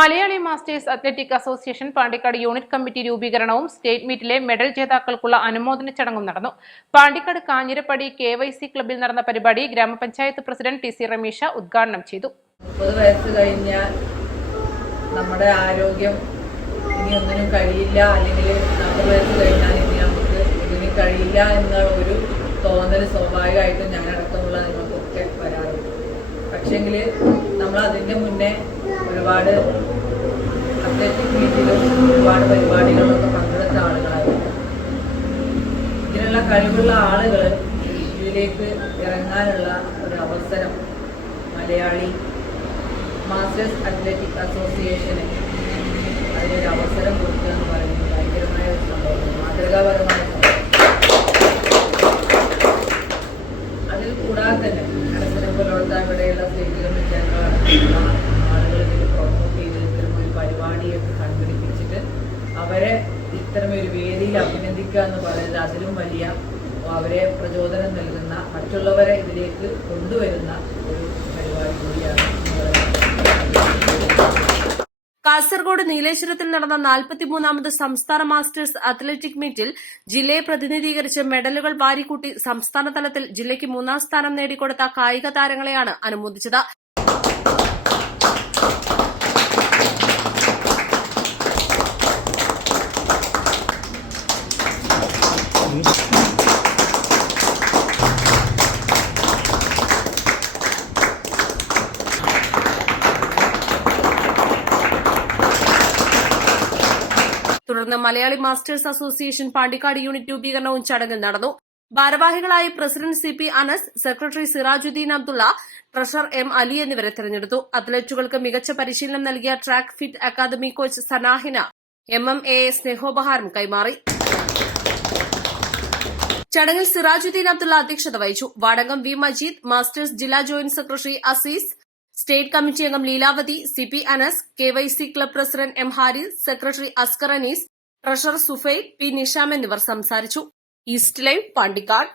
Malayali masters athletic association Pandikkad unit committee രൂപീകരണവും state മീറ്റിലെ medal ജേതാക്കൾക്കുള്ള അനുമോദന ചടങ്ങും നടന്നു. പാണ്ടിക്കാട് കാഞ്ഞിരപ്പടി KYC ക്ലബ്ബിൽ നടന്ന പരിപാടി ഗ്രാമപഞ്ചായത്ത് പ്രസിഡന്റ് TC റമീഷ ഉദ്ഘാടനം ചെയ്തു. 30 വയസ്സ് കഴിഞ്ഞാൽ നമ്മുടെ ആരോഗ്യം ഇനി ഒന്നിനും കഴിയില്ല, അല്ലെങ്കിൽ 40 വയസ്സ് കഴിഞ്ഞാൽ ഇനി നമുക്ക് ഇതിന് കഴിയില്ല എന്നുള്ള ഒരു തോന്നൽ സ്വാഭാവികമായിട്ടും ഞങ്ങളടക്കമുള്ള നിങ്ങൾക്കൊക്കെ വരാറുണ്ട്. പക്ഷേങ്കിൽ നമ്മൾ അതിൻ്റെ മുന്നേ ഒരുപാട് അത്ലറ്റിക് മീറ്റിലും ഒരുപാട് പരിപാടികളിലൊക്കെ പങ്കെടുത്ത ആളുകളായിരുന്നു. ഇതിനുള്ള കഴിവുള്ള ആളുകൾ ഇതിലേക്ക് ഇറങ്ങാനുള്ള ഒരു അവസരം മലയാളി മാസ്റ്റേഴ്സ് അത്ലറ്റിക് അസോസിയേഷന് അതിനൊരു അവസരം കൊടുക്കുക എന്ന് പറയുന്നത് ഭയങ്കരമായ ഒരു സംഭവമാണ്, മാതൃകാപരമായ സംഭവം. അതിൽ കൂടാതെ തന്നെ അരസനെ പോലുള്ള ഇവിടെയുള്ള സ്റ്റേറ്റ് കമ്മിറ്റി ആളുകൾ ഇതിൽ പ്രൊമോട്ട് ചെയ്ത് ഇത്തരം ഒരു പരിപാടിയൊക്കെ സംഘടിപ്പിച്ചിട്ട് അവരെ ഇത്തരമൊരു വേദിയിൽ അഭിനന്ദിക്കുക എന്ന് പറയുന്നത് അതിലും വലിയ അവരെ പ്രചോദനം നൽകുന്ന, മറ്റുള്ളവരെ ഇതിലേക്ക് കൊണ്ടുവരുന്ന ഒരു പരിപാടി കൂടിയാണ്. കാസർഗോഡ് നീലേശ്വരത്തിൽ നടന്ന 43ാമത് സംസ്ഥാന മാസ്റ്റേഴ്സ് അത്ലറ്റിക് മീറ്റിൽ ജില്ലയെ പ്രതിനിധീകരിച്ച് മെഡലുകൾ വാരിക്കൂട്ടി സംസ്ഥാന തലത്തിൽ ജില്ലയ്ക്ക് 3ാം സ്ഥാനം നേടിക്കൊടുത്ത കായിക താരങ്ങളെയാണ് അനുമോദിച്ചത്. തുടർന്ന് Malayali masters association Pandikkad unit രൂപീകരണവും ചടങ്ങിൽ നടന്നു. ഭാരവാഹികളായി president CP Anas, secretary Sirajuddin Abdulla, treasurer M Ali എന്നിവരെ തെരഞ്ഞെടുത്തു. അത്ലറ്റുകൾക്ക് മികച്ച പരിശീലനം നൽകിയ track fit academy coach Sanahina MMA സ്നേഹോപഹാരം കൈമാറി. ചടങ്ങിൽ സിറാജുദ്ദീൻ അബ്ദുള്ള അധ്യക്ഷത വഹിച്ചു. വാടകം V മജീദ്, മാസ്റ്റേഴ്സ് ജില്ലാ joint secretary Azeez, state committee അംഗം Leelavathi, CP Anas, KYC club president M Haris, secretary Askar Anees, treasurer Sufail, P Nisham എന്നിവർ സംസാരിച്ചു. East live Pandikkad.